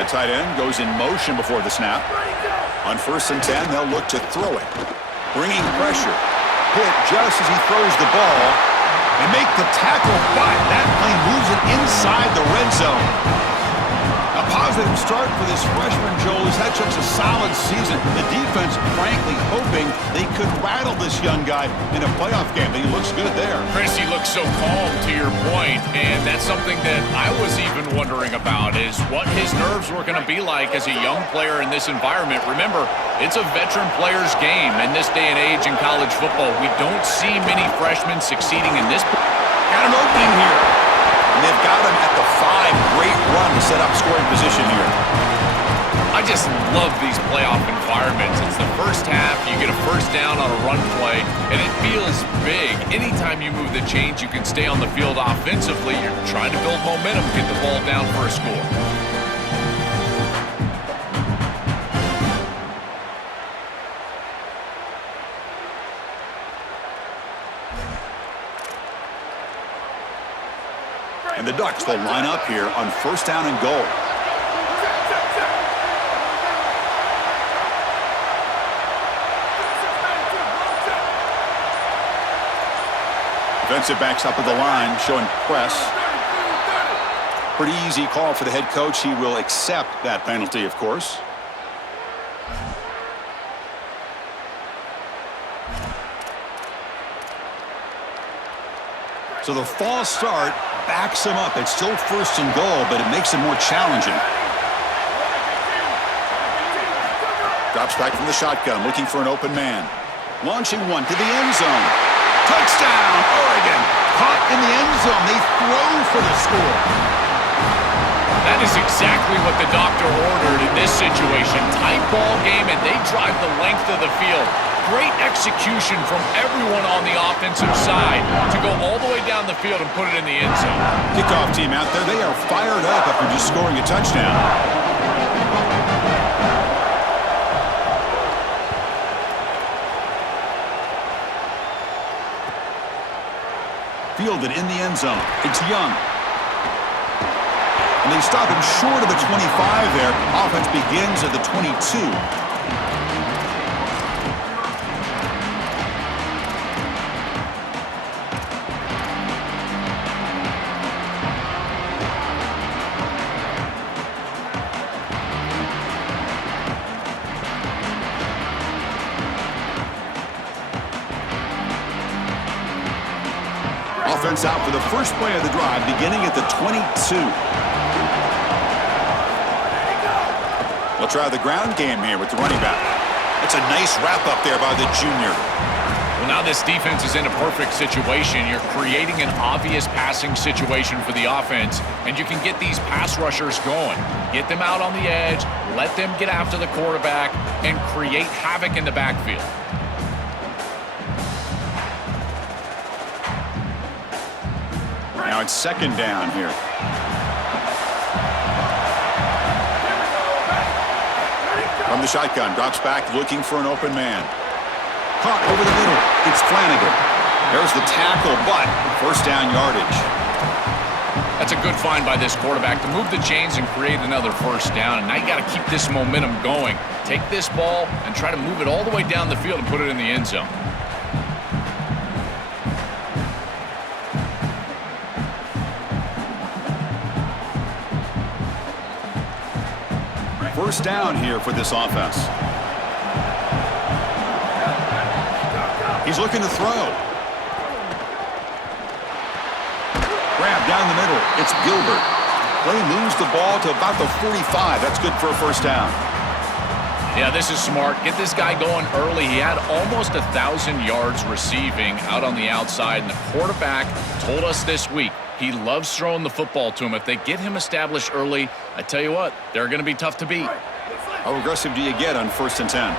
The tight end goes in motion before the snap. On 1st and 10, they'll look to throw it. Bringing pressure. Hit just as he throws the ball. They make the tackle, but that plane moves it inside the red zone. A positive start for this freshman, Joel. He's had such a solid season. The defense, frankly, hoping they could rattle this young guy in a playoff game. But he looks good there. Chris, he looks so calm, to your point, and that's something that I was even wondering about, is what his nerves were going to be like as a young player in this environment. Remember, it's a veteran player's game in this day and age in college football. We don't see many freshmen succeeding in this. Got an opening here. And they've got him at the 5. Great run to set up scoring position here. I just love these playoff environments. It's the first half. You get a first down on a run play, and it feels big. Anytime you move the chains, you can stay on the field offensively. You're trying to build momentum, get the ball down for a score. And the Ducks will line up here on 1st down and goal. Defensive backs up at the line, showing press. Pretty easy call for the head coach. He will accept that penalty, of course. So the false start backs him up. It's still 1st and goal, but it makes it more challenging. Drops back from the shotgun, looking for an open man. Launching one to the end zone. Touchdown, Oregon. Caught in the end zone. They throw for the score. That is exactly what the doctor ordered in this situation. Tight ball game, and they drive the length of the field. Great execution from everyone on the offensive side to go all the way down the field and put it in the end zone. Kickoff team out there, they are fired up after just scoring a touchdown. Fielded in the end zone. It's Young. And they stop him short of the 25 there. Offense begins at the 22. Offense out for the first play of the drive, beginning at the 22. We'll try the ground game here with the running back. It's a nice wrap-up there by the junior. Well, now this defense is in a perfect situation. You're creating an obvious passing situation for the offense, and you can get these pass rushers going. Get them out on the edge, let them get after the quarterback, and create havoc in the backfield. Now it's 2nd down here. From the shotgun, drops back, looking for an open man. Caught over the middle. It's Flanagan. There's the tackle, but 1st down yardage. That's a good find by this quarterback to move the chains and create another 1st down. And now you got to keep this momentum going. Take this ball and try to move it all the way down the field and put it in the end zone. First down here for this offense. He's looking to throw. Grab down the middle. It's Gilbert. Play moves the ball to about the 45. That's good for a 1st down. Yeah, this is smart. Get this guy going early. He had almost 1,000 yards receiving out on the outside, and the quarterback told us this week he loves throwing the football to him. If they get him established early, I tell you what, they're going to be tough to beat. How aggressive do you get on 1st and 10?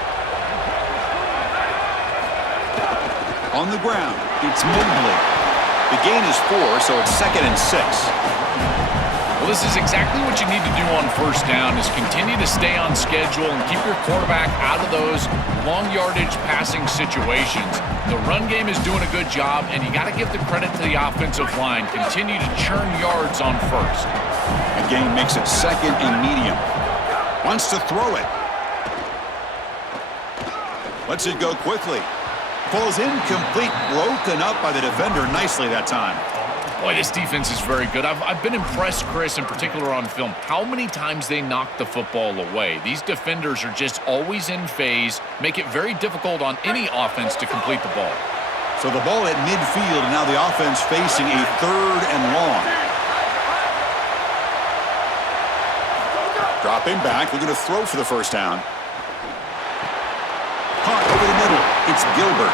On the ground, it's Mobley. The gain is 4, so it's 2nd and 6. Well, this is exactly what you need to do on 1st down, is continue to stay on schedule and keep your quarterback out of those long yardage passing situations. The run game is doing a good job, and you got to give the credit to the offensive line. Continue to churn yards on 1st. The gain makes it 2nd and medium. Wants to throw it. Lets it go quickly. Pulls incomplete, broken up by the defender nicely that time. Boy, this defense is very good. I've been impressed, Chris, in particular on film, how many times they knock the football away. These defenders are just always in phase, make it very difficult on any offense to complete the ball. So the ball at midfield, and now the offense facing a 3rd and long. Dropping back, looking to throw for the first down. Caught over the middle. It's Gilbert.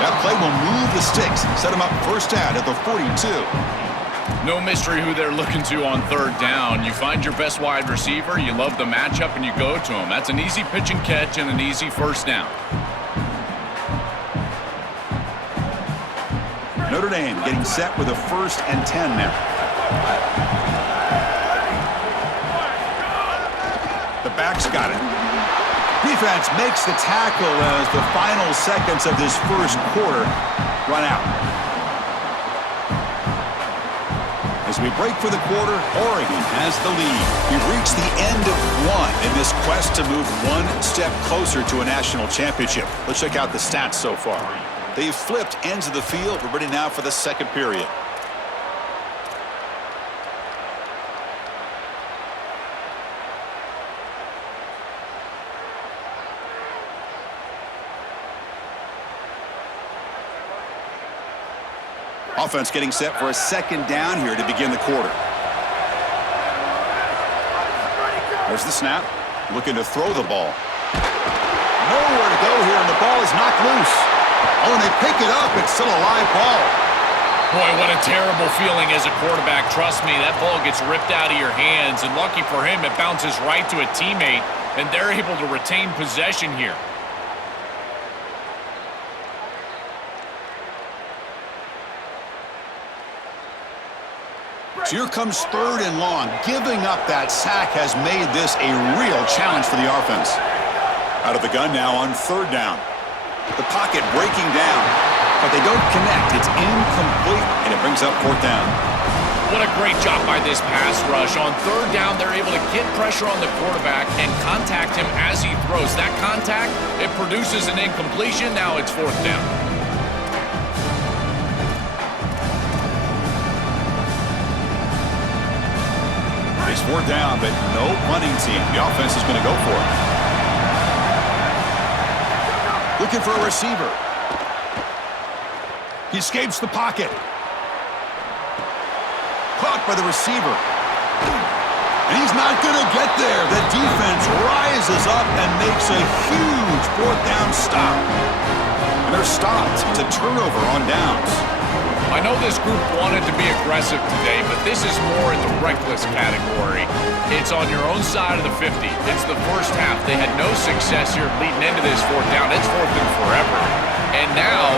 That play will move the sticks, set him up first down at the 42. No mystery who they're looking to on 3rd down. You find your best wide receiver, you love the matchup, and you go to him. That's an easy pitch and catch and an easy first down. Notre Dame getting set with a 1st and 10 now. The back's got it. Defense makes the tackle as the final seconds of this first quarter run out. As we break for the quarter, Oregon has the lead. We've reached the end of one in this quest to move one step closer to a national championship. Let's check out the stats so far. They've flipped ends of the field. We're ready now for the second period. Offense getting set for a 2nd down here to begin the quarter. There's the snap. Looking to throw the ball. Nowhere to go here, and the ball is knocked loose. Oh, and they pick it up. It's still a live ball. Boy, what a terrible feeling as a quarterback. Trust me, that ball gets ripped out of your hands, and lucky for him, it bounces right to a teammate, and they're able to retain possession here. So here comes 3rd and long. Giving up that sack has made this a real challenge for the offense. Out of the gun now on 3rd down. The pocket breaking down, but they don't connect. It's incomplete, and it brings up 4th down. What a great job by this pass rush. On 3rd down, they're able to get pressure on the quarterback and contact him as he throws. That contact, it produces an incompletion. Now it's 4th down. It's 4th down, but no punting team. The offense is going to go for it. Looking for a receiver. He escapes the pocket. Caught by the receiver. And he's not going to get there. The defense rises up and makes a huge 4th down stop. And they're stopped to turnover on downs. I know this group wanted to be aggressive today, but this is more in the reckless category. It's on your own side of the 50. It's the first half. They had no success here leading into this 4th down. It's 4th and forever. And now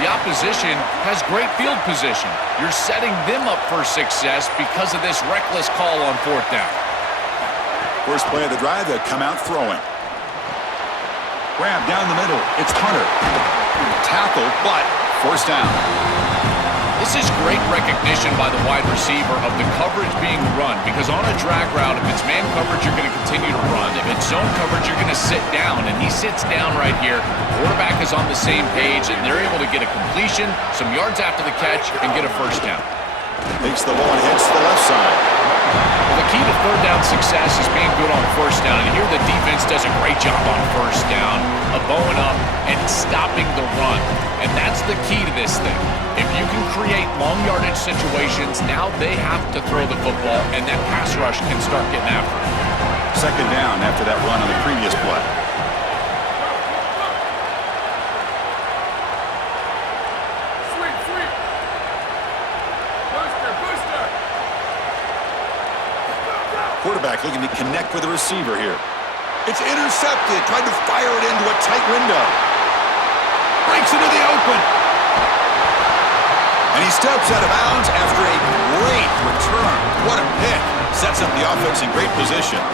the opposition has great field position. You're setting them up for success because of this reckless call on 4th down. First play of the drive, they'll come out throwing. Grab down the middle. It's Hunter. Tackle, but first down. This is great recognition by the wide receiver of the coverage being run, because on a drag route, if it's man coverage, you're going to continue to run. If it's zone coverage, you're going to sit down, and he sits down right here. Quarterback is on the same page, and they're able to get a completion, some yards after the catch, and get a first down. Takes the ball and hits the left side. Well, the key to 3rd down success is being good on first down, and here the defense does a great job on first down of bowing up and stopping the run, and that's the key to this thing. If you can create long yardage situations, now they have to throw the football, and that pass rush can start getting after it. 2nd down after that run on the previous play. Quarterback looking to connect with the receiver here. It's intercepted, trying to fire it into a tight window. Breaks into the open. And he steps out of bounds after a great return. What a pick. Sets up the offense in great position.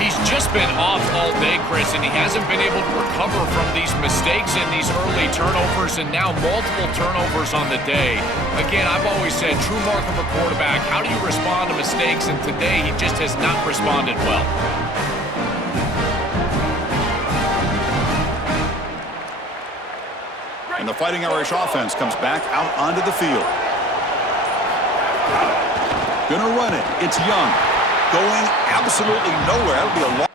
He's just been off all day, Chris, and he hasn't been able to recover from these mistakes and these early turnovers, and now multiple turnovers on the day. Again, I've always said, true mark of a quarterback, how do you respond to mistakes? And today, he just has not responded well. And the Fighting Irish offense comes back out onto the field. Gonna run it. It's Young. Going absolutely nowhere. That'll be a long...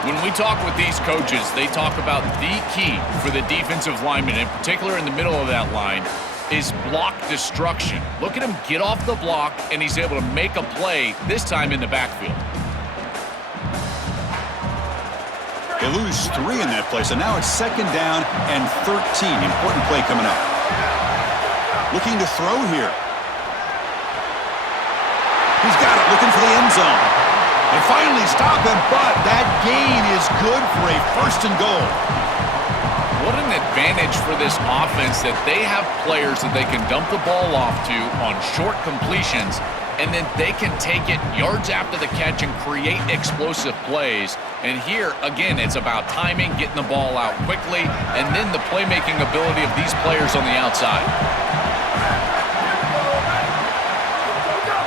When we talk with these coaches, they talk about the key for the defensive lineman, in particular in the middle of that line, is block destruction. Look at him get off the block, and he's able to make a play, this time in the backfield. They lose 3 in that play, so now it's 2nd down and 13. Important play coming up. Looking to throw here. He's got it, looking for the end zone. They finally stop him, but that gain is good for a 1st and goal. What an advantage for this offense that they have players that they can dump the ball off to on short completions, and then they can take it yards after the catch and create explosive plays. And here, again, it's about timing, getting the ball out quickly, and then the playmaking ability of these players on the outside.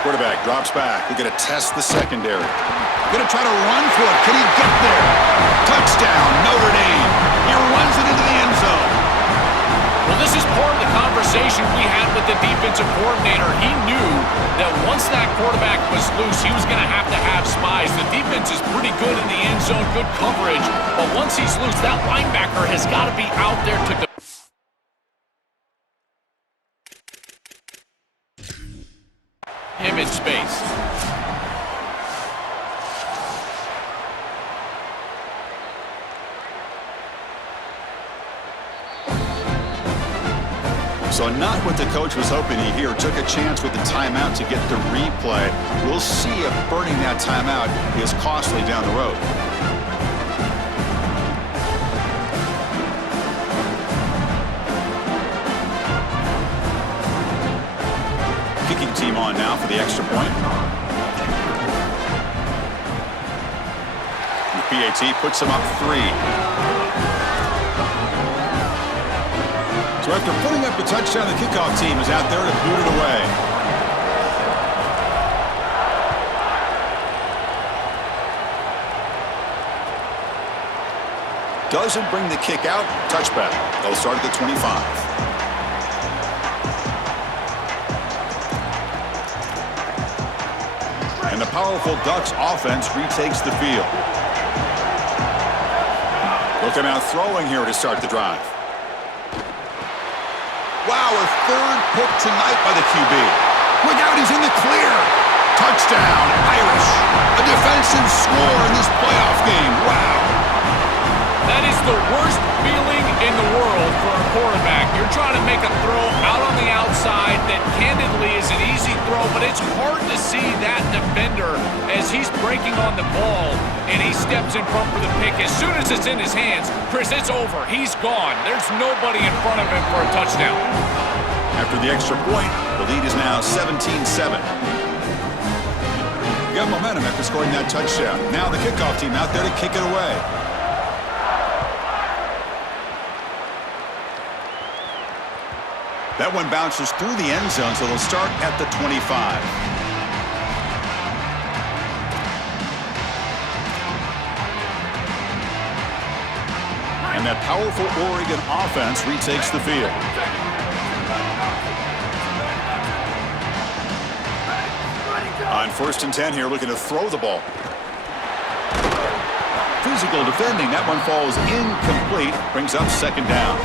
Quarterback drops back. We're going to test the secondary. Going to try to run for it. Can he get there? Touchdown, Notre Dame. He runs it into the end zone. Well, this is part of the conversation we had with the defensive coordinator. He knew that once that quarterback was loose, he was going to have spies. The defense is pretty good in the end zone, good coverage. But once he's loose, that linebacker has got to be out there to defend him in space. So not what the coach was hoping to hear. Took a chance with the timeout to get the replay. We'll see if burning that timeout is costly down the road. Kicking team on now for the extra point. The PAT puts them up 3. So after putting up the touchdown, the kickoff team is out there to boot it away. Doesn't bring the kick out. Touchback. They'll start at the 25. And the powerful Ducks offense retakes the field. Looking out throwing here to start the drive. Wow, a 3rd pick tonight by the QB. Look out, he's in the clear. Touchdown, Irish. A defensive score in this playoff game. Wow. That is the worst feeling in the world for a quarterback. You're trying to make a throw out on the outside that candidly is an easy throw, but it's hard to see that defender as he's breaking on the ball and he steps in front for the pick. As soon as it's in his hands, Chris, it's over. He's gone. There's nobody in front of him for a touchdown. After the extra point, the lead is now 17-7. You got momentum after scoring that touchdown. Now the kickoff team out there to kick it away. That one bounces through the end zone, so they'll start at the 25. And that powerful Oregon offense retakes the field. On 1st and 10 here, looking to throw the ball. Physical defending. That one falls incomplete. Brings up 2nd down.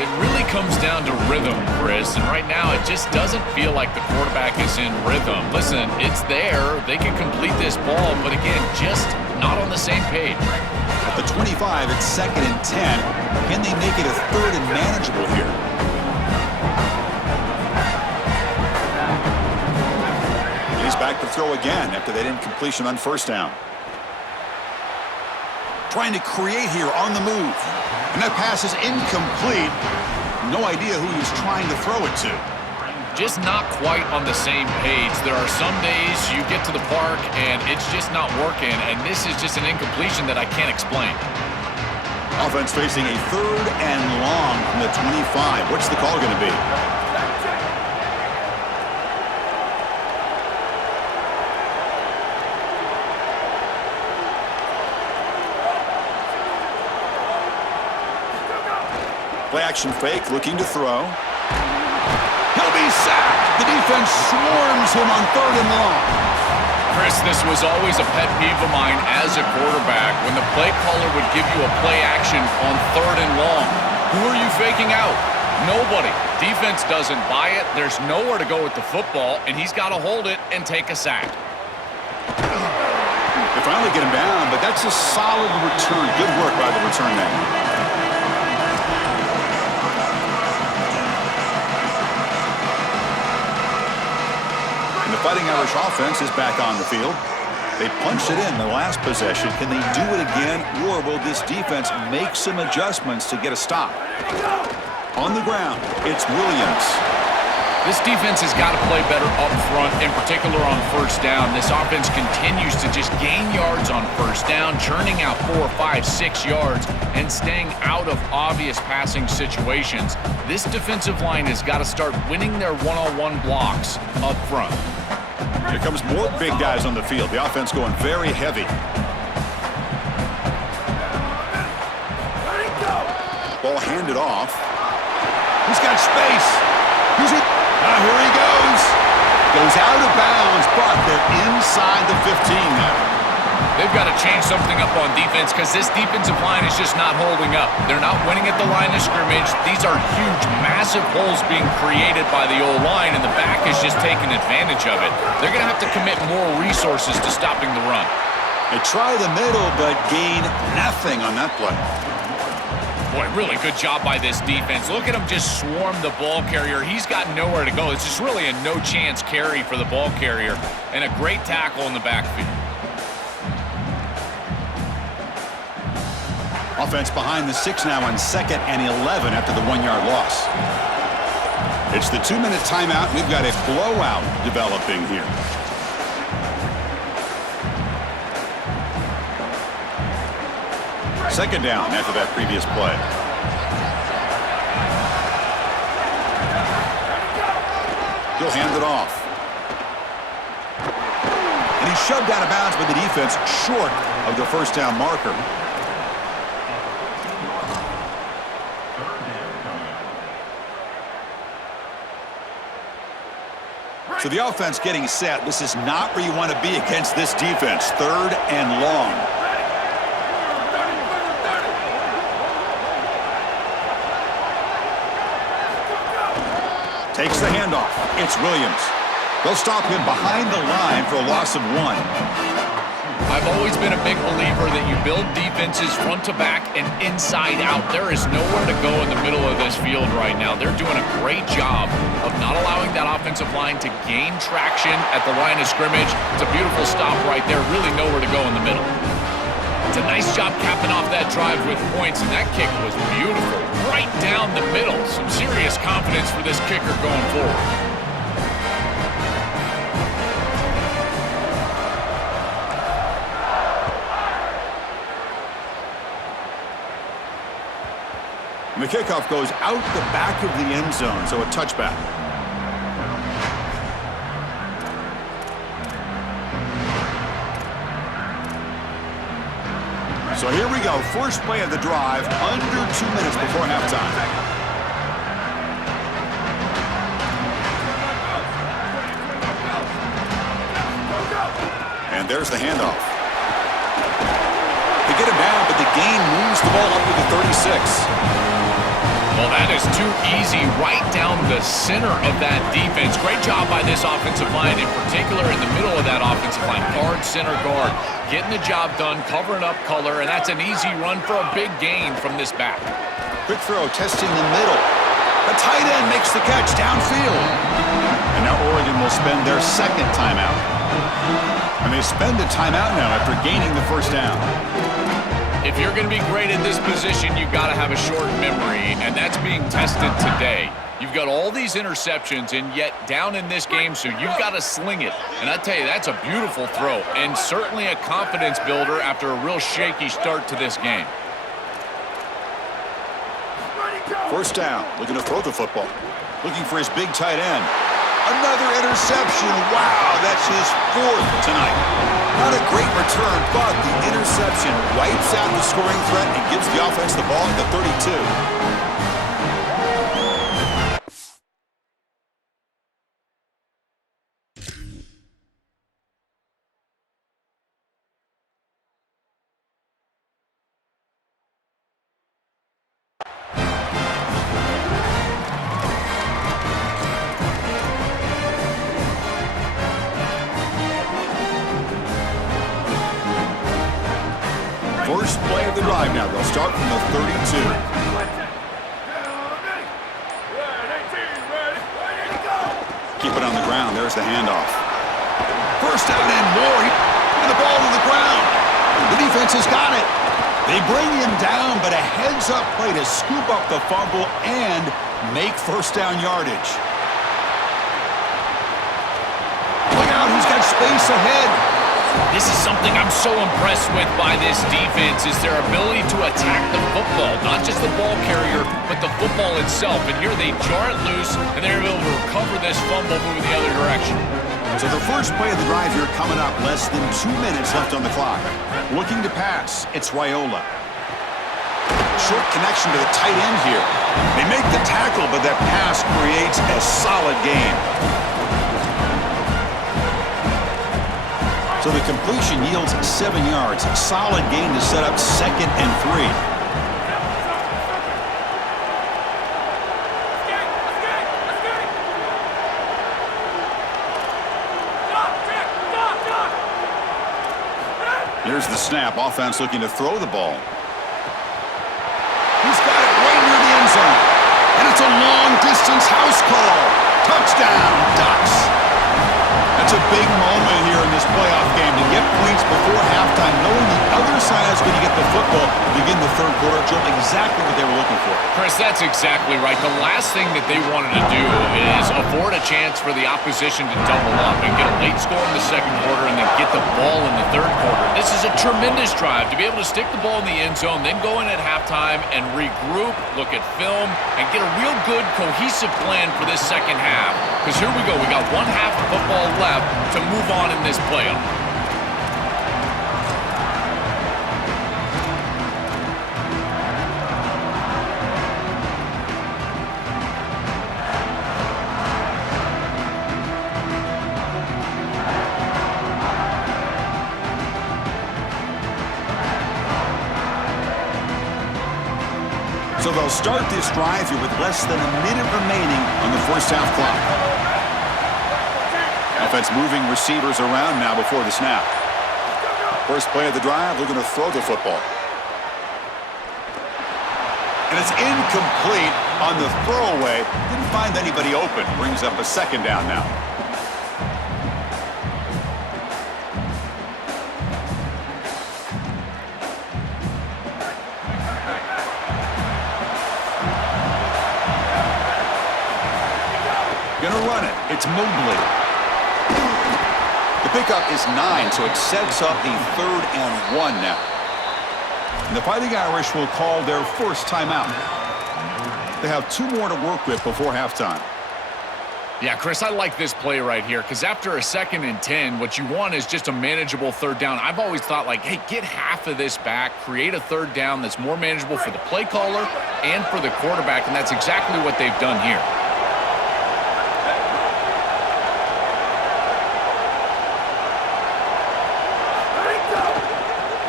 It really comes down to rhythm, Chris, and right now it just doesn't feel like the quarterback is in rhythm. Listen, it's there. They can complete this ball, but again, just not on the same page. At the 25, it's 2nd and 10. Can they make it a 3rd and manageable here? He's back to throw again after that incompletion on 1st down. Trying to create here on the move. And that pass is incomplete. No idea who he was trying to throw it to. Just not quite on the same page. There are some days you get to the park and it's just not working, and this is just an incompletion that I can't explain. Offense facing a 3rd and long from the 25. What's the call going to be? Play action fake, looking to throw. He'll be sacked. The defense swarms him on 3rd and long. Chris, this was always a pet peeve of mine as a quarterback when the play caller would give you a play action on 3rd and long. Who are you faking out? Nobody. Defense doesn't buy it. There's nowhere to go with the football, and he's got to hold it and take a sack. They finally get him down, but that's a solid return. Good work by the return man. The Fighting Irish offense is back on the field. They punched it in the last possession. Can they do it again, or will this defense make some adjustments to get a stop? On the ground, it's Williams. This defense has got to play better up front, in particular on 1st down. This offense continues to just gain yards on 1st down, churning out 4, 5, 6 yards, and staying out of obvious passing situations. This defensive line has got to start winning their one-on-one blocks up front. Here comes more big guys on the field. The offense going very heavy. Ball handed off. He's got space. Here he goes. Goes out of bounds, but they're inside the 15 now. They've got to change something up on defense because this defensive line is just not holding up. They're not winning at the line of scrimmage. These are huge, massive holes being created by the O-line, and the back is just taking advantage of it. They're going to have to commit more resources to stopping the run. They try the middle, but gain nothing on that play. Boy, really good job by this defense. Look at him just swarm the ball carrier. He's got nowhere to go. It's just really a no-chance carry for the ball carrier, and a great tackle in the backfield. Offense behind the 6 now on 2nd and 11 after the 1-yard loss. It's the 2-minute timeout. We've got a blowout developing here. Second down after that previous play. He'll hand it off. And he's shoved out of bounds by the defense short of the 1st down marker. So the offense getting set. This is not where you want to be against this defense. 3rd and long. Takes the handoff. It's Williams. They'll stop him behind the line for a loss of 1. I've always been a big believer that you build defenses front to back and inside out. There is nowhere to go in the middle of this field right now. They're doing a great job of not allowing that offensive line to gain traction at the line of scrimmage. It's a beautiful stop right there. Really nowhere to go in the middle. It's a nice job capping off that drive with points, and that kick was beautiful. Right down the middle. Some serious confidence for this kicker going forward. And the kickoff goes out the back of the end zone, so a touchback. So here we go. First play of the drive, under 2 minutes before halftime. And there's the handoff. They get him down, but the gain moves the ball up to the 36. Well, that is too easy right down the center of that defense. Great job by this offensive line, in particular in the middle of that offensive line. Guard, center guard, getting the job done, covering up color, and that's an easy run for a big gain from this back. Quick throw, testing the middle. The tight end makes the catch downfield. And now Oregon will spend their 2nd timeout. And they spend a timeout now after gaining the 1st down. if you're going to be great at this position, you've got to have a short memory, and that's being tested today. You've got all these interceptions, and yet down in this game, so you've got to sling it. And I tell you, that's a beautiful throw, and certainly a confidence builder after a real shaky start to this game. First down, looking to throw the football. Looking for his big tight end. Another interception. Wow, that's his 4th tonight. Not a great return, but the interception wipes out the scoring threat and gives the offense the ball at the 32. First play of the drive now. They'll start from the 32. Keep it on the ground. There's the handoff. First down and more. And the ball to the ground. The defense has got it. They bring him down, but a heads-up play to scoop up the fumble and make first down yardage. Look out, he's got space ahead. This is something I'm so impressed with by this defense is their ability to attack the football. Not just the ball carrier, but the football itself. And here they jar it loose, and they're able to recover this fumble moving the other direction. So the first play of the drive here coming up. Less than 2 minutes left on the clock. Looking to pass. It's Raiola. Short connection to the tight end here. They make the tackle, but that pass creates a solid gain. So the completion yields 7 yards. Solid gain to set up 2nd and 3. Here's the snap. Offense looking to throw the ball. He's got it right near the end zone. And it's a long-distance house call. Touchdown, Ducks. That's a big moment here in this playoff game to get points before halftime, knowing the other side is going to get the football to begin the third quarter. Joe, exactly what they were looking for. Chris, that's exactly right. The last thing that they wanted to do is afford a chance for the opposition to double up and get a late score in the second quarter and then get the ball in the third quarter. This is a tremendous drive to be able to stick the ball in the end zone, then go in at halftime and regroup, look at film, and get a real good cohesive plan for this second half. Because here we go. We got one half of football left to move on in this playoff. So they'll start this drive here with less than a minute remaining on the first half clock. Offense moving receivers around now before the snap. First play of the drive, they're going to throw the football. And it's incomplete on the throwaway. Didn't find anybody open. Brings up a second down now. Gonna run it. It's Mobley. The pickup is 9, so it sets up a 3rd and 1 now. And the Fighting Irish will call their first timeout. They have 2 more to work with before halftime. Yeah, Chris, I like this play right here because after a 2nd and 10, what you want is just a manageable 3rd down. I've always thought, like, hey, get half of this back, create a 3rd down that's more manageable for the play caller and for the quarterback, and that's exactly what they've done here.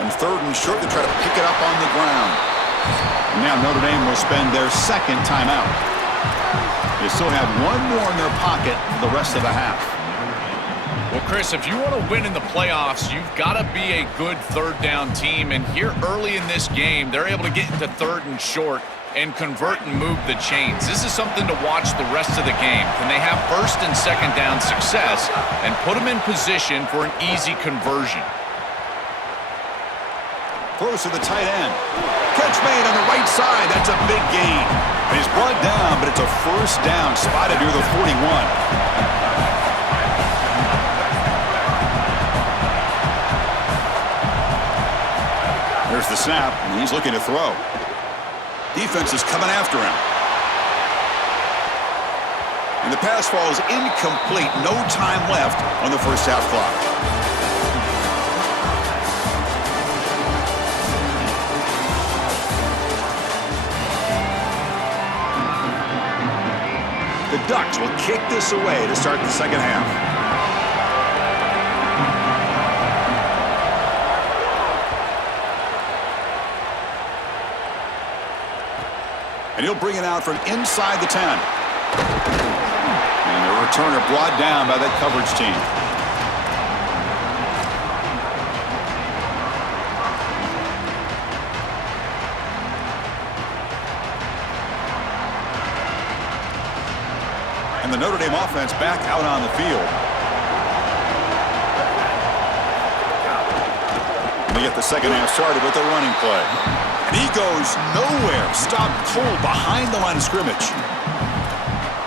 On 3rd and short, they try to pick it up on the ground. And now Notre Dame will spend their 2nd timeout. They still have 1 more in their pocket for the rest of the half. Well, Chris, if you want to win in the playoffs, you've got to be a good 3rd down team. And here early in this game, they're able to get into 3rd and short and convert and move the chains. This is something to watch the rest of the game. Can they have 1st and 2nd down success and put them in position for an easy conversion? Throws to the tight end. Catch made on the right side. That's a big gain. And he's brought down, but it's a first down spotted near the 41. There's the snap, and he's looking to throw. Defense is coming after him. And the pass falls incomplete. No time left on the first half clock. The Ducks will kick this away to start the second half. And he'll bring it out from inside the 10. And the returner brought down by that coverage team. And the Notre Dame offense back out on the field. And they get the second half started with a running play. And he goes nowhere. Stopped cold behind the line of scrimmage.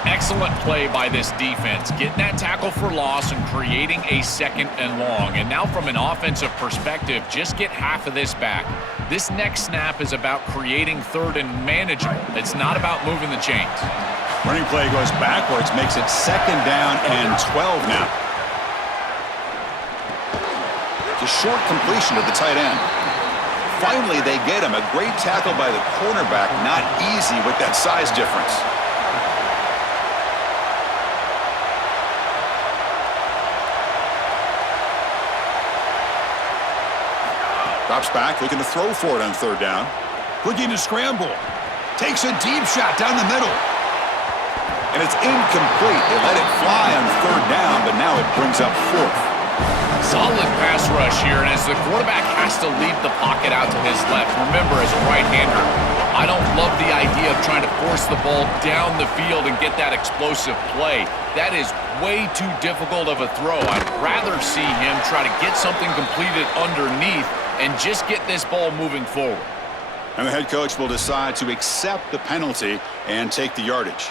Excellent play by this defense. Getting that tackle for loss and creating a second and long. And now from an offensive perspective, just get half of this back. This next snap is about creating third and manageable. It's not about moving the chains. Running play goes backwards, makes it second down and 12 now. It's a short completion to the tight end. Finally, they get him. A great tackle by the cornerback. Not easy with that size difference. Drops back, looking to throw for it on third down. Looking to scramble. Takes a deep shot down the middle. And it's incomplete. They let it fly on third down, but now it brings up fourth. Solid pass rush here, and as the quarterback has to leave the pocket out to his left, remember, as a right-hander, I don't love the idea of trying to force the ball down the field and get that explosive play. That is way too difficult of a throw. I'd rather see him try to get something completed underneath and just get this ball moving forward. And the head coach will decide to accept the penalty and take the yardage.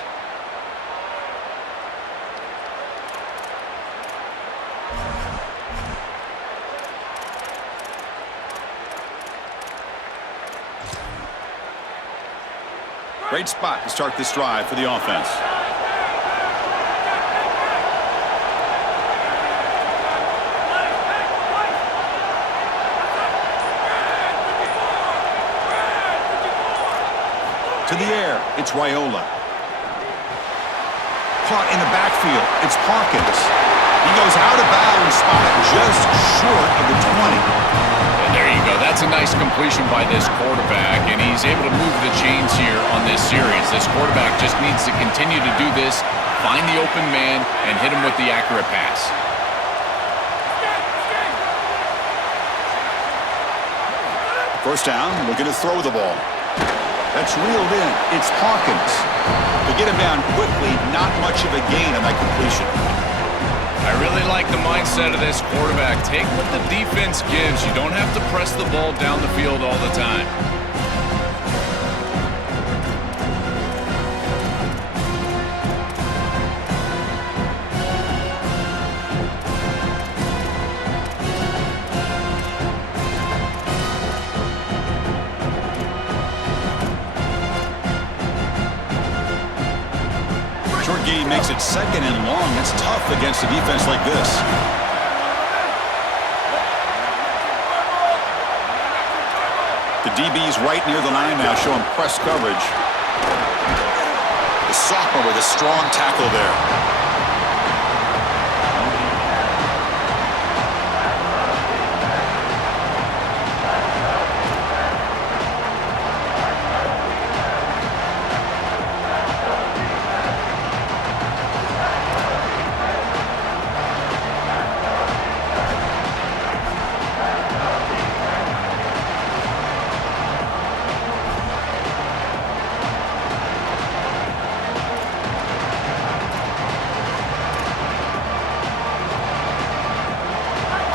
Great spot to start this drive for the offense. To the air, it's Raiola. Caught in the backfield, it's Hawkins. He goes out of bounds, spotted just short of the 20. And there you go. That's a nice completion by this quarterback, and he's able to move the chains here on this series. This quarterback just needs to continue to do this, find the open man, and hit him with the accurate pass. First down, looking to throw the ball. That's reeled in. It's Hawkins. To get him down quickly, not much of a gain on that completion. I really like the mindset of this quarterback. Take what the defense gives. You don't have to press the ball down the field all the time. Short gain makes it second and long. It's tough against a defense like this. The DB's right near the line now, showing press coverage. The sophomore with a strong tackle there.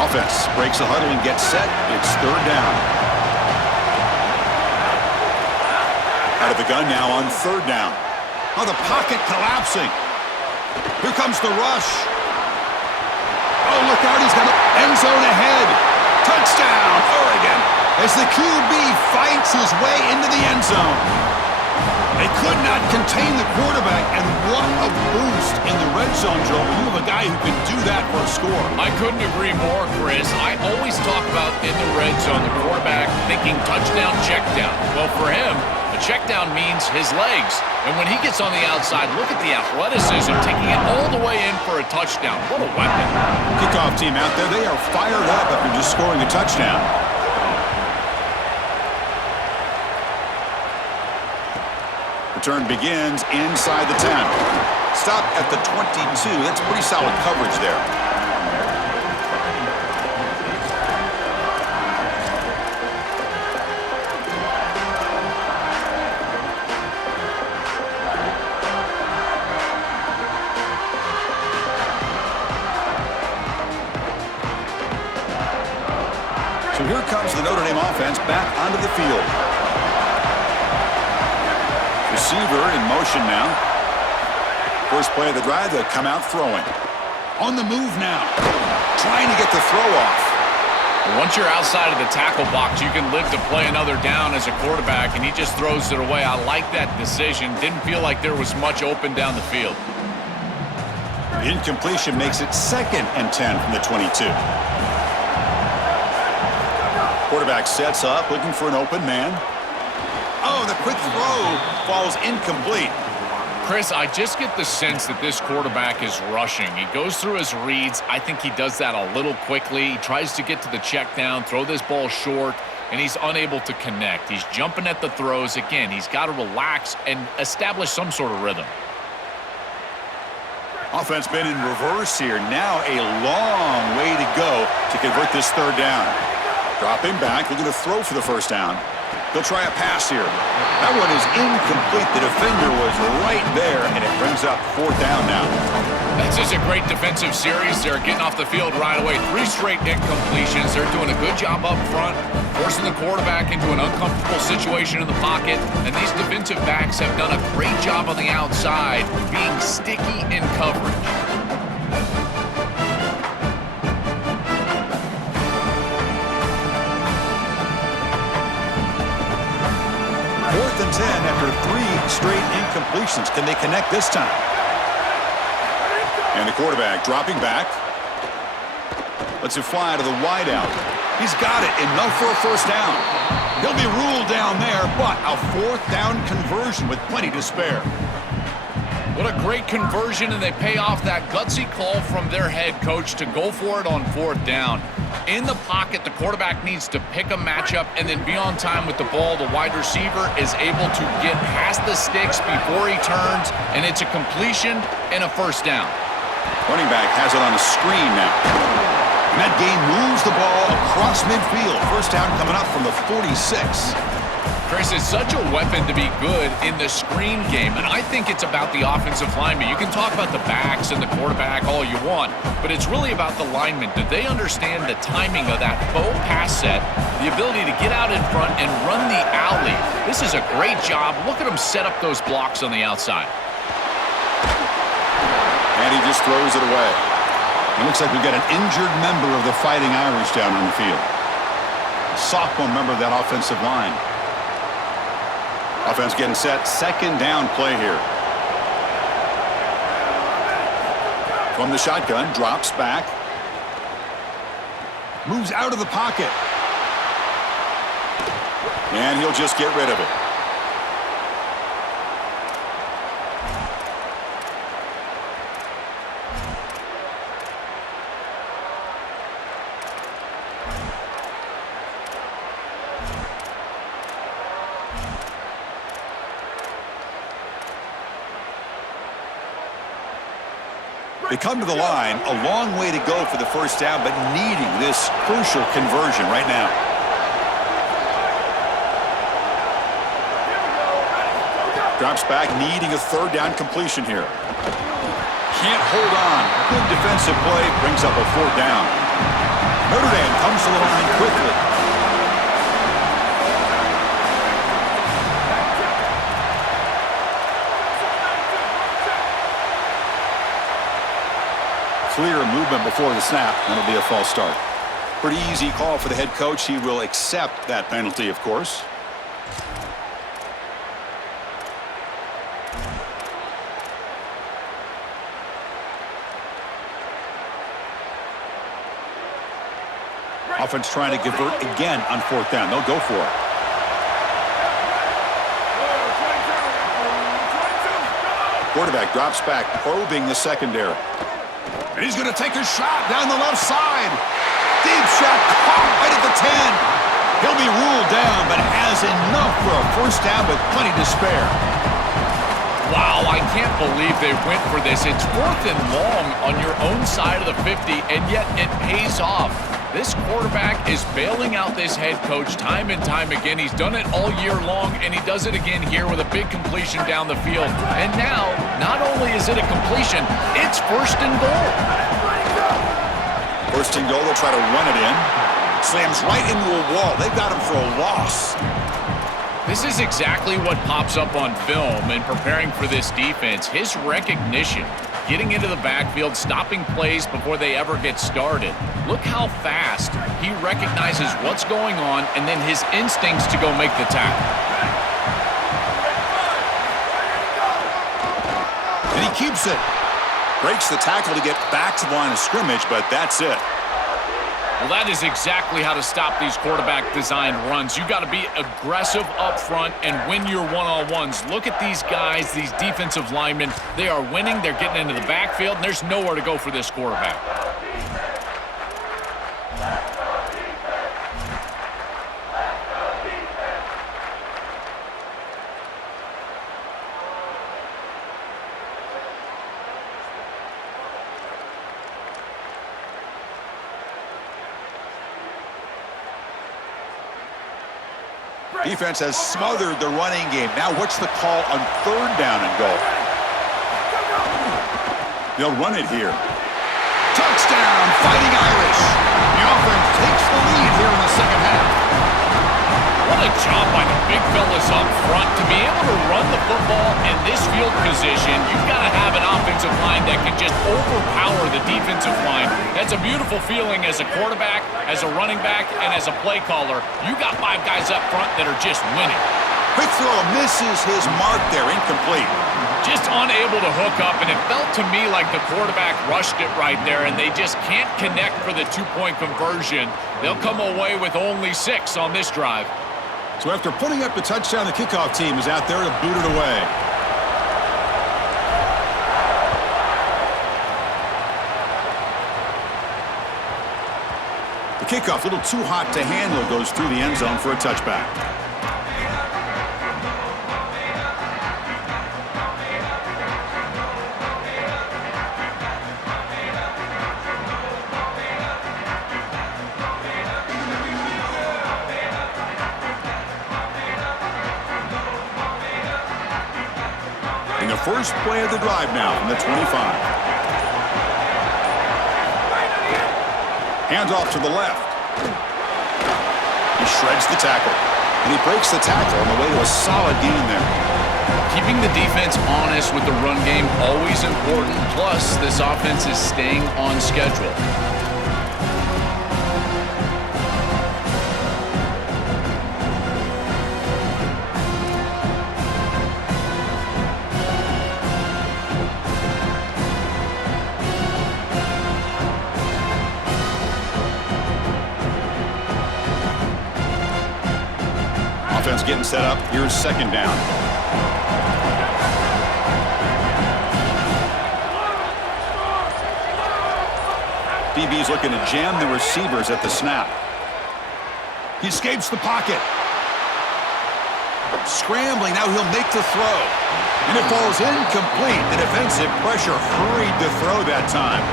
Offense breaks the huddle and gets set. It's third down. Out of the gun now on third down. Oh, the pocket collapsing. Here comes the rush. Oh, look out, he's got the end zone ahead. Touchdown, Oregon, as the QB fights his way into the end zone. They could not contain the quarterback, and what a boost in the red zone, Joe. You have a guy who can do that for a score. I couldn't agree more, Chris. I always talk about in the red zone, the quarterback thinking touchdown, check down. Well, for him, a check down means his legs. And when he gets on the outside, look at the athleticism, taking it all the way in for a touchdown. What a weapon. Kickoff team out there, they are fired up after just scoring a touchdown. Return begins inside the 10. Stop at the 22. That's pretty solid coverage there. So here comes the Notre Dame offense back onto the field. Receiver in motion now. First play of the drive, they'll come out throwing. On the move now. Trying to get the throw off. Once you're outside of the tackle box, you can live to play another down as a quarterback, and he just throws it away. I like that decision. Didn't feel like there was much open down the field. The incompletion makes it 2nd and 10 from the 22. Quarterback sets up, looking for an open man. Oh, the quick throw falls incomplete. Chris, I just get the sense that this quarterback is rushing. He goes through his reads. I think he does that a little quickly. He tries to get to the check down, throw this ball short, and he's unable to connect. He's jumping at the throws. Again, he's got to relax and establish some sort of rhythm. Offense been in reverse here. Now a long way to go to convert this third down. Dropping back, looking to throw for the first down. They'll try a pass here. That one is incomplete. The defender was right there, and it brings up 4th down now. That's just a great defensive series. They're getting off the field right away. 3 straight incompletions. They're doing a good job up front, forcing the quarterback into an uncomfortable situation in the pocket. And these defensive backs have done a great job on the outside, being sticky in coverage. 4th and 10 after 3 straight incompletions. Can they connect this time? And the quarterback dropping back. Lets it fly to the wideout. He's got it. Enough for a first down. He'll be ruled down there, but a 4th down conversion with plenty to spare. What a great conversion, and they pay off that gutsy call from their head coach to go for it on 4th down. In the pocket, the quarterback needs to pick a matchup and then be on time with the ball. The wide receiver is able to get past the sticks before he turns, and it's a completion and a first down. Running back has it on a screen now. And that game moves the ball across midfield. First down coming up from the 46. Chris, it's such a weapon to be good in the screen game, and I think it's about the offensive lineman. You can talk about the backs and the quarterback all you want, but it's really about the linemen. Do they understand the timing of that faux pass set, the ability to get out in front and run the alley? This is a great job. Look at them set up those blocks on the outside. And he just throws it away. It looks like we've got an injured member of the Fighting Irish down on the field. Sophomore member of that offensive line. Offense getting set. 2nd down play here. From the shotgun, drops back. Moves out of the pocket. And he'll just get rid of it. They come to the line, a long way to go for the first down, but needing this crucial conversion right now. Drops back, needing a 3rd down completion here. Can't hold on. Good defensive play, brings up a 4th down. Notre Dame comes to the line quickly. clear movement before the snap. That'll be a false start. Pretty easy call for the head coach. He will accept that penalty, of course. Offense trying to convert again on 4th down. They'll go for it. Quarterback drops back, probing the secondary. And he's going to take a shot down the left side. Deep shot caught right at the 10. He'll be ruled down, but has enough for a first down with plenty to spare. Wow, I can't believe they went for this. It's 4th and long on your own side of the 50, and yet it pays off. This quarterback is bailing out this head coach time and time again. He's done it all year long, and he does it again here with a big completion down the field. And now, not only is it a completion, it's 1st and goal. 1st and goal, they'll try to run it in. Slams right into a wall. They've got him for a loss. This is exactly what pops up on film in preparing for this defense. His recognition, getting into the backfield, stopping plays before they ever get started. Look how fast he recognizes what's going on and then his instincts to go make the tackle. And he keeps it. Breaks the tackle to get back to the line of scrimmage, but that's it. Well, that is exactly how to stop these quarterback-designed runs. You got to be aggressive up front and win your one-on-ones. Look at these guys, these defensive linemen. They are winning. They're getting into the backfield, and there's nowhere to go for this quarterback. Defense has smothered the running game. Now what's the call on 3rd down and goal? They'll run it here. Touchdown, Fighting Irish. The offense takes the lead here in the second half. What a job by the big fellas up front. To be able to run the football in this field position, you've got to have an offensive line that can just overpower the defensive line. That's a beautiful feeling as a quarterback, as a running back, and as a play caller. You got 5 guys up front that are just winning. Quick throw misses his mark there, incomplete. Just unable to hook up, and it felt to me like the quarterback rushed it right there, and they just can't connect for the 2-point conversion. They'll come away with only 6 on this drive. So after putting up the touchdown, the kickoff team is out there to boot it away. The kickoff, a little too hot to handle, goes through the end zone for a touchback. The first play of the drive now from the 25. Hands off to the left. He shreds the tackle. And he breaks the tackle on the way to a solid gain there. Keeping the defense honest with the run game, always important. Plus, this offense is staying on schedule. Offense getting set up. Here's 2nd down. DB's looking to jam the receivers at the snap. He escapes the pocket. Scrambling. Now he'll make the throw. And it falls incomplete. The defensive pressure hurried the throw that time.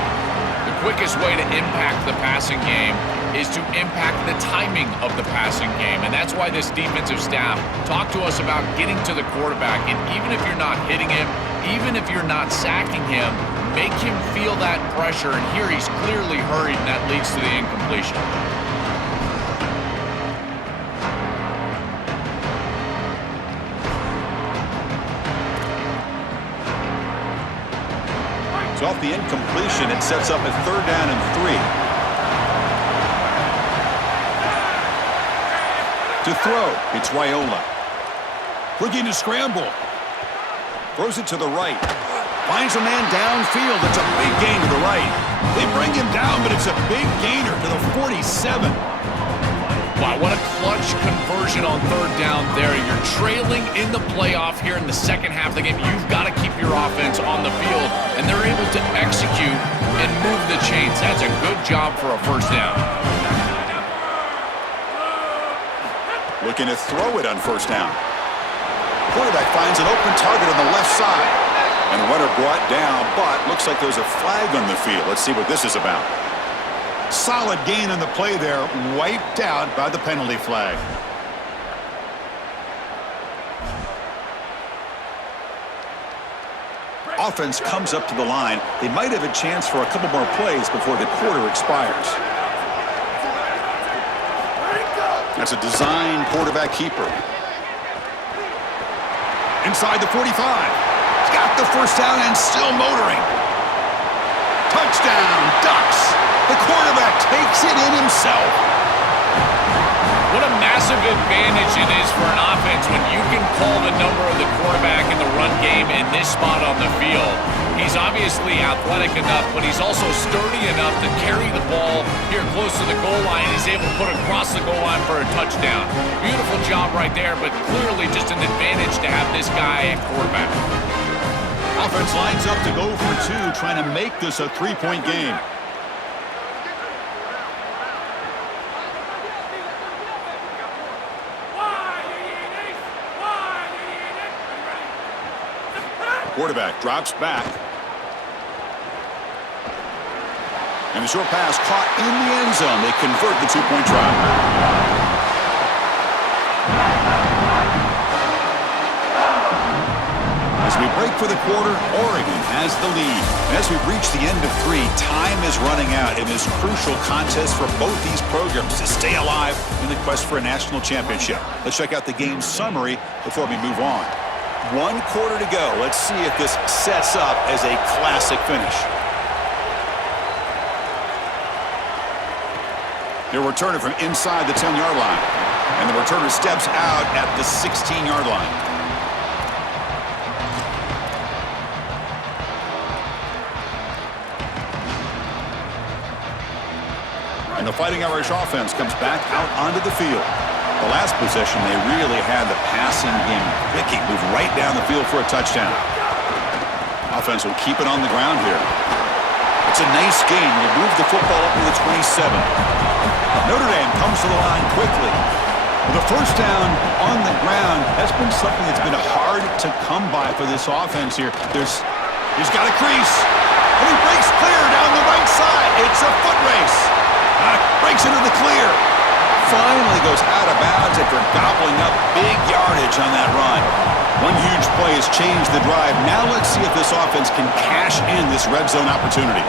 The quickest way to impact the passing game is to impact the timing of the passing game. And that's why this defensive staff talked to us about getting to the quarterback. And even if you're not hitting him, even if you're not sacking him, make him feel that pressure. And here he's clearly hurried, and that leads to the incompletion. So off the incompletion. It sets up a 3rd down and 3. To throw, it's Raiola. Looking to scramble. Throws it to the right. Finds a man downfield. It's a big gain to the right. They bring him down, but it's a big gainer to the 47. Wow, what a clutch conversion on 3rd down there. You're trailing in the playoff here in the second half of the game. You've got to keep your offense on the field, and they're able to execute and move the chains. That's a good job for a 1st down. Looking to throw it on 1st down. Quarterback finds an open target on the left side. And the runner brought down, but looks like there's a flag on the field. Let's see what this is about. Solid gain on the play there, wiped out by the penalty flag. Offense comes up to the line. They might have a chance for a couple more plays before the quarter expires. That's a design quarterback keeper. Inside the 45. He's got the 1st down and still motoring. Touchdown, Ducks. The quarterback takes it in himself. What a massive advantage it is for an offense when you can call the number of the quarterback in the run game in this spot on the field. He's obviously athletic enough, but he's also sturdy enough to carry the ball here close to the goal line. He's able to put it across the goal line for a touchdown. Beautiful job right there, but clearly just an advantage to have this guy at quarterback. Offense lines up to go for 2, trying to make this a 3-point game. Quarterback drops back. And the short pass caught in the end zone. They convert the 2-point try. As we break for the quarter, Oregon has the lead. And as we reach the end of 3, time is running out in this crucial contest for both these programs to stay alive in the quest for a national championship. Let's check out the game summary before we move on. 1 quarter to go. Let's see if this sets up as a classic finish. Their returner from inside the 10-yard line. And the returner steps out at the 16-yard line. And the Fighting Irish offense comes back out onto the field. The last possession, they really had the passing game clicking, move right down the field for a touchdown. Offense will keep it on the ground here. It's a nice gain. Will move the football up to the 27. Notre Dame comes to the line quickly. The 1st down on the ground has been something that's been hard to come by for this offense here. He's got a crease, and he breaks clear down the right side. It's a foot race. Breaks into the clear. Finally goes out of bounds after gobbling up big yardage on that run. One huge play has changed the drive. Now let's see if this offense can cash in this red zone opportunity.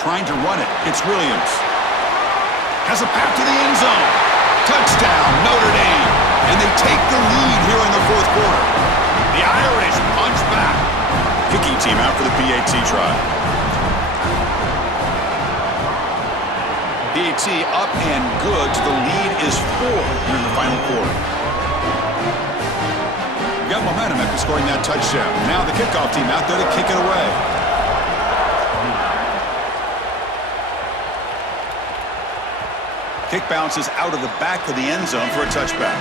Trying to run it. It's Williams. Has a path to the end zone. Touchdown, Notre Dame. And they take the lead here in the 4th quarter. The Irish punch back. Kicking team out for the PAT try. PAT up and good. The lead is 4 here in the final quarter. We got momentum after scoring that touchdown. Now the kickoff team out there to kick it away. Kick bounces out of the back of the end zone for a touchback.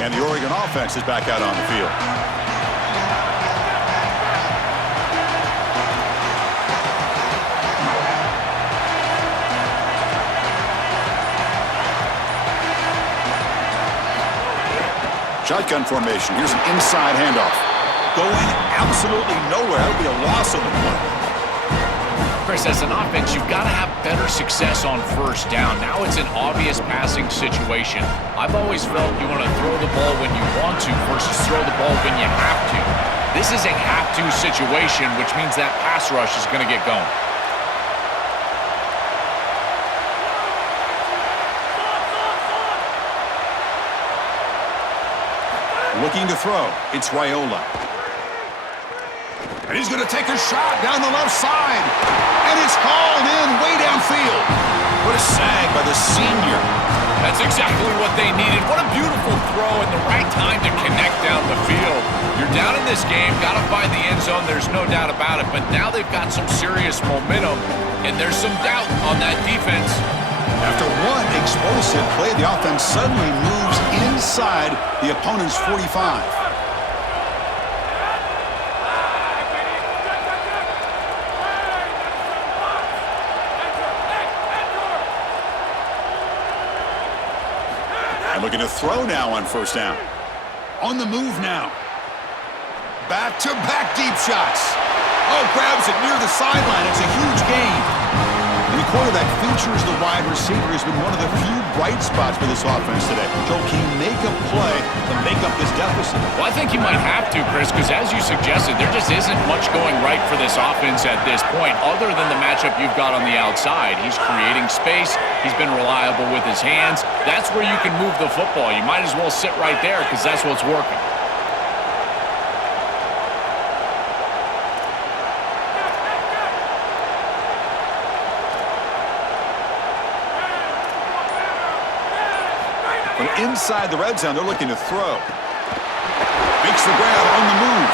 And the Oregon offense is back out on the field. Shotgun formation. Here's an inside handoff. Going absolutely nowhere. That would be a loss of the play. Chris, as an offense, you've got to have better success on first down. Now it's an obvious passing situation. I've always felt you want to throw the ball when you want to versus throw the ball when you have to. This is a have-to situation, which means that pass rush is going to get going. Looking to throw. It's Raiola. And he's going to take a shot down the left side. And it's hauled in way downfield. What a sag by the senior. That's exactly what they needed. What a beautiful throw in the right time to connect down the field. You're down in this game, got to find the end zone, there's no doubt about it. But now they've got some serious momentum, and there's some doubt on that defense. After one explosive play, the offense suddenly moves inside the opponent's 45. And looking to throw now on first down. On the move now. Back-to-back deep shots. Oh, grabs it near the sideline. It's a huge gain. And the quarterback features the wide receiver has been one of the few bright spots for this offense today. Joe, can he make a play to make up this deficit? Well, I think you might have to, Chris, because as you suggested, there just isn't much going right for this offense at this point, other than the matchup you've got on the outside. He's creating space. He's been reliable with his hands. That's where you can move the football. You might as well sit right there because that's what's working. Inside the red zone, they're looking to throw. Makes the grab on the move.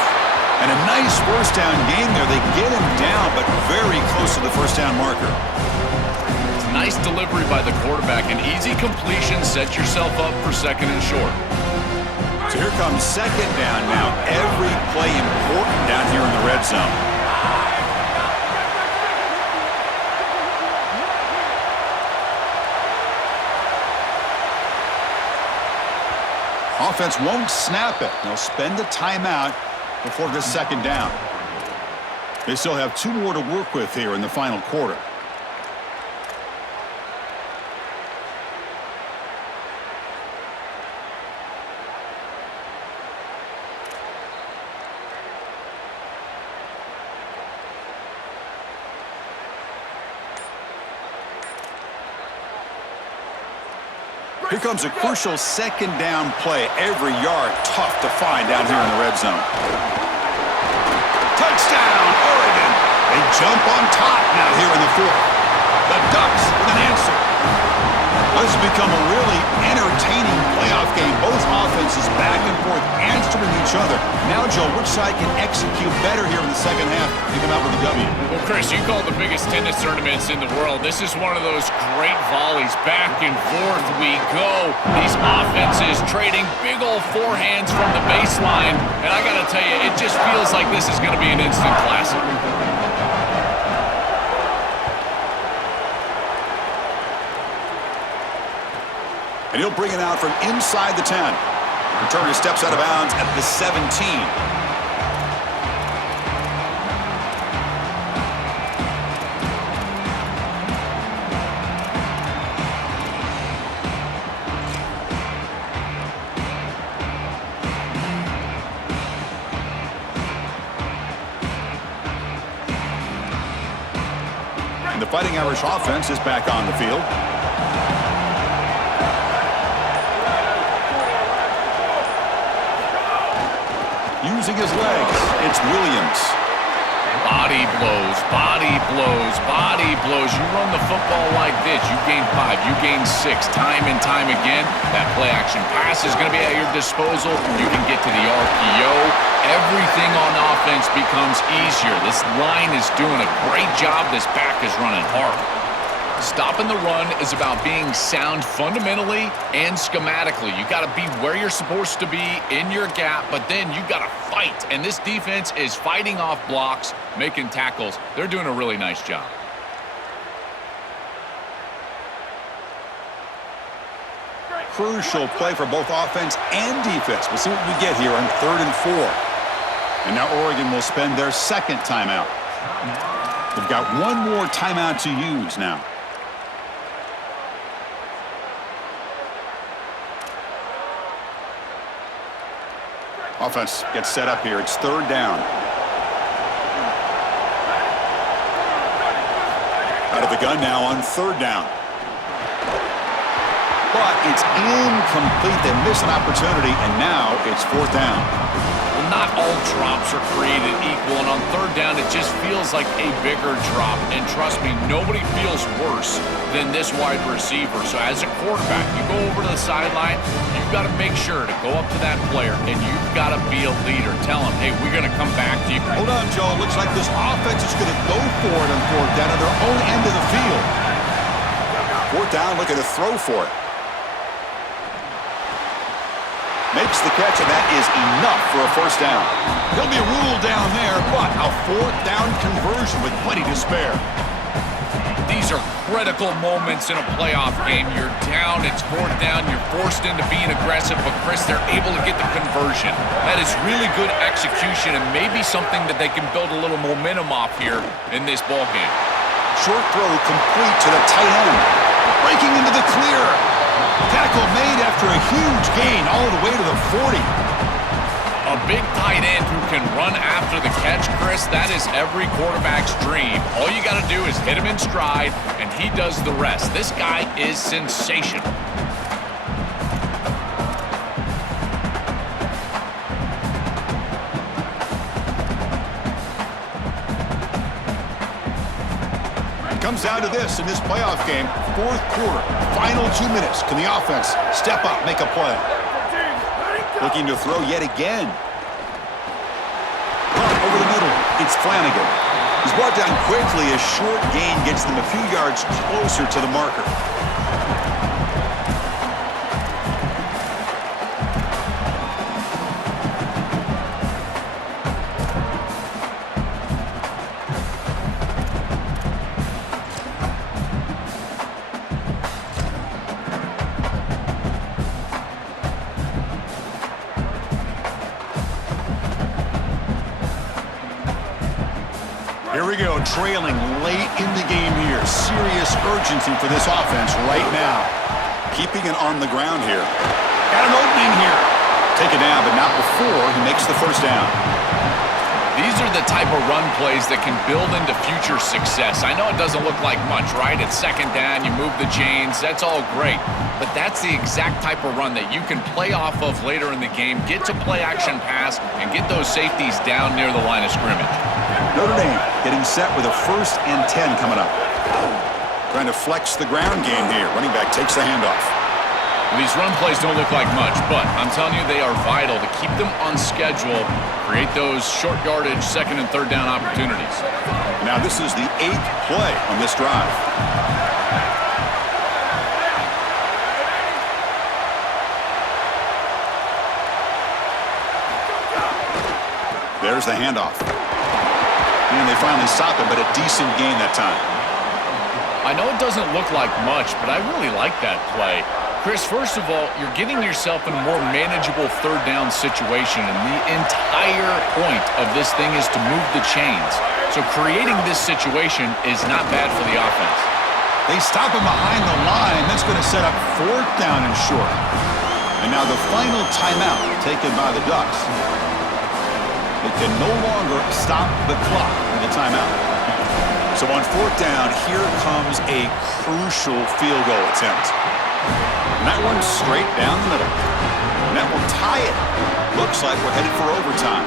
And a nice first down gain there. They get him down, but very close to the first down marker. It's a nice delivery by the quarterback. An easy completion. Set yourself up for second and short. So here comes second down now. Every play important down here in the red zone. Offense won't snap it. They'll spend the timeout before the second down. They still have two more to work with here in the final quarter. Here comes a crucial second down play. Every yard tough to find down here in the red zone. Touchdown, Oregon. They jump on top now here in the fourth. The Ducks with an answer. This has become a really entertaining playoff game. Both offenses back and forth answering each other. Now, Joe, which side can execute better here in the second half and come out with a W? Well, Chris, you call the biggest tennis tournaments in the world. This is one of those great volleys. Back and forth we go. These offenses trading big old forehands from the baseline. And I got to tell you, it just feels like this is going to be an instant classic. And he'll bring it out from inside the 10. Returner steps out of bounds at the 17. And the Fighting Irish offense is back on the field. Using his legs, it's Williams. Body blows, body blows, body blows. You run the football like this, you gain 5, you gain 6, time and time again. That play action pass is going to be at your disposal. You can get to the RPO. Everything on offense becomes easier. This line is doing a great job. This back is running hard. Stopping the run is about being sound fundamentally and schematically. You got to be where you're supposed to be in your gap, but then you got to fight. And this defense is fighting off blocks, making tackles. They're doing a really nice job. Crucial play for both offense and defense. We'll see what we get here on 3rd and 4. And now Oregon will spend their second timeout. They've got one more timeout to use now. Offense gets set up here. It's third down. Out of the gun now on third down. But it's incomplete. They miss an opportunity, and now it's fourth down. Well, not all drops are created equal, and on third down, it just feels like a bigger drop. And trust me, nobody feels worse than this wide receiver. So as a quarterback, you go over to the sideline, you've got to make sure to go up to that player, and you've got to be a leader. Tell him, hey, we're going to come back to you. Hold on, Joe. It looks like this offense is going to go for it on fourth down at their own end of the field. Fourth down, looking to throw for it. Makes the catch, and that is enough for a first down. There'll be a rule down there, but a fourth down conversion with plenty to spare. These are critical moments in a playoff game. You're down, it's fourth down, you're forced into being aggressive, but Chris, they're able to get the conversion. That is really good execution and maybe something that they can build a little momentum off here in this ball game. Short throw complete to the tight end. Breaking into the clear. Tackle made after a huge gain all the way to the 40. A big tight end who can run after the catch, Chris, that is every quarterback's dream. All you got to do is hit him in stride, and he does the rest. This guy is sensational. Comes down to this in this playoff game. Fourth quarter, final 2 minutes. Can the offense step up, make a play? Looking to throw yet again. Over the middle, it's Flanagan. He's brought down quickly. A short gain gets them a few yards closer to the marker. Here we go, trailing late in the game here. Serious urgency for this offense right now. Keeping it on the ground here. Got an opening here. Take it down, but not before he makes the first down. These are the type of run plays that can build into future success. I know it doesn't look like much, right? It's second down, you move the chains, that's all great. But that's the exact type of run that you can play off of later in the game, get to play action pass, and get those safeties down near the line of scrimmage. Notre Dame getting set with a 1st and 10 coming up. Trying to flex the ground game here. Running back takes the handoff. These run plays don't look like much, but I'm telling you they are vital to keep them on schedule, create those short yardage second and third down opportunities. Now this is the 8th play on this drive. There's the handoff. And they finally stop it, but a decent gain that time. I know it doesn't look like much, but I really like that play. Chris, first of all, you're getting yourself in a more manageable third down situation, and the entire point of this thing is to move the chains. So creating this situation is not bad for the offense. They stop him behind the line. That's going to set up fourth down and short. And now the final timeout taken by the Ducks. They can no longer stop the clock with a timeout. So on fourth down, here comes a crucial field goal attempt. And that one's straight down the middle. And that will tie it. Looks like we're headed for overtime.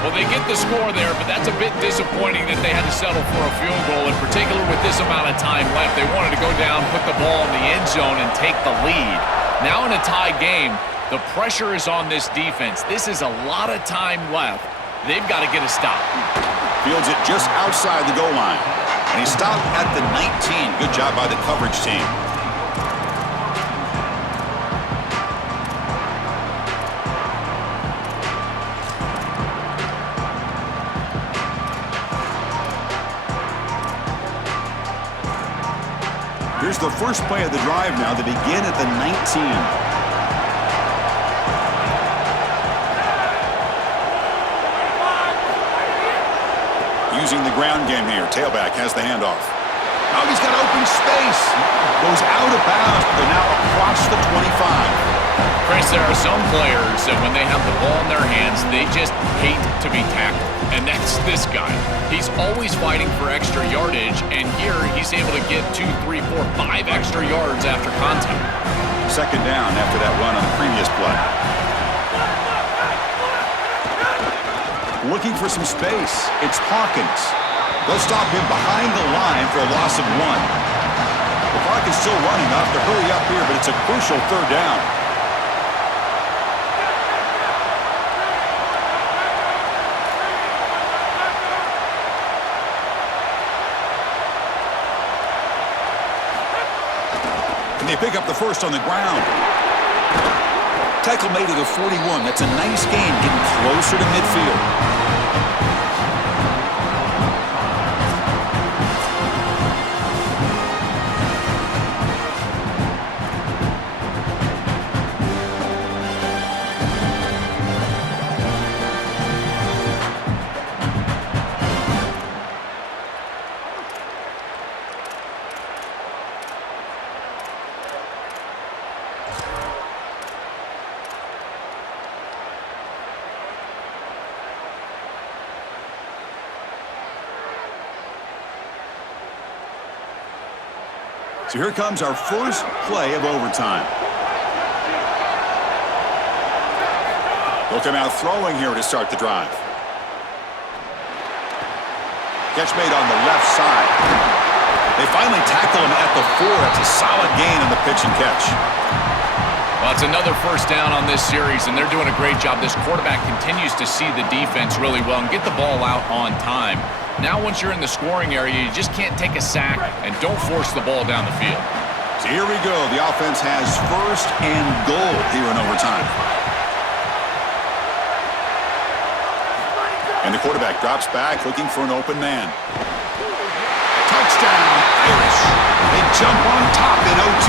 Well, they get the score there, but that's a bit disappointing that they had to settle for a field goal, in particular with this amount of time left. They wanted to go down, put the ball in the end zone, and take the lead. Now in a tie game, the pressure is on this defense. This is a lot of time left. They've got to get a stop. Fields it just outside the goal line. And he stopped at the 19. Good job by the coverage team. Here's the first play of the drive now. They begin at the 19. using the ground game here. Tailback has the handoff. Now he's got open space. Goes out of bounds, but they're now across the 25. Chris, there are some players that when they have the ball in their hands, they just hate to be tackled. And that's this guy. He's always fighting for extra yardage, and here he's able to get 2, 3, 4, 5 extra yards after contact. Second down after that run on the previous play. Looking for some space. It's Hawkins. They'll stop him behind the line for a loss of 1. The clock is still running. They'll have to hurry up here, but it's a crucial third down. And they pick up the first on the ground. Tackle made at the 41. That's a nice gain, getting closer to midfield. So here comes our first play of overtime. They'll come out throwing here to start the drive. Catch made on the left side. They finally tackle him at the 4. That's a solid gain on the pitch and catch. Well, it's another first down on this series, and they're doing a great job. This quarterback continues to see the defense really well and get the ball out on time. Now, once you're in the scoring area, you just can't take a sack and don't force the ball down the field. So here we go. The offense has first and goal here in overtime. And the quarterback drops back, looking for an open man. Touchdown, Irish. They jump on top in OT.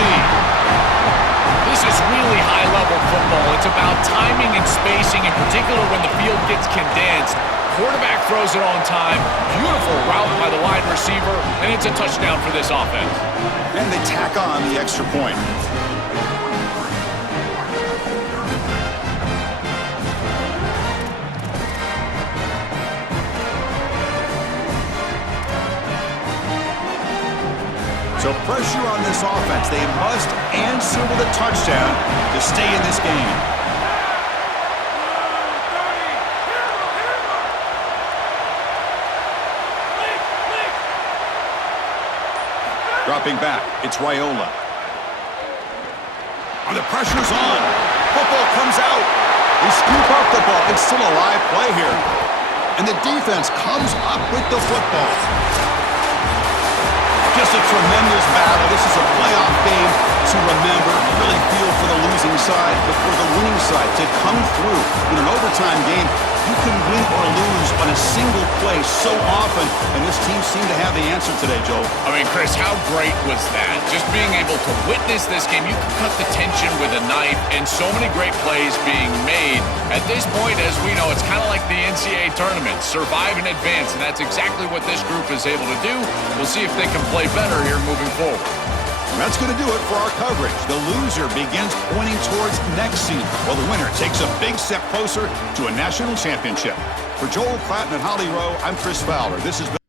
This is really high-level football. It's about timing and spacing, in particular when the field gets condensed. Quarterback throws it on time. Beautiful route by the wide receiver, and it's a touchdown for this offense. And they tack on the extra point. So pressure on this offense. They must answer with a touchdown to stay in this game. Dropping back, it's Raiola. And the pressure's on. Football comes out. They scoop up the ball. It's still a live play here. And the defense comes up with the football. Just a tremendous battle. This is a playoff game to remember. Really feel for the losing side, but for the winning side to come through in an overtime game. You can win or lose on a single play so often, and this team seemed to have the answer today, Joel. I mean, Chris, how great was that? Just being able to witness this game. You can cut the tension with a knife, and so many great plays being made. At this point, as we know, it's kind of like the NCAA tournament. Survive and advance, and that's exactly what this group is able to do. We'll see if they can play better here moving forward. And that's going to do it for our coverage. The loser begins pointing towards next season, while the winner takes a big step closer to a national championship. For Joel Klatten and Holly Rowe, I'm Chris Fowler. This has been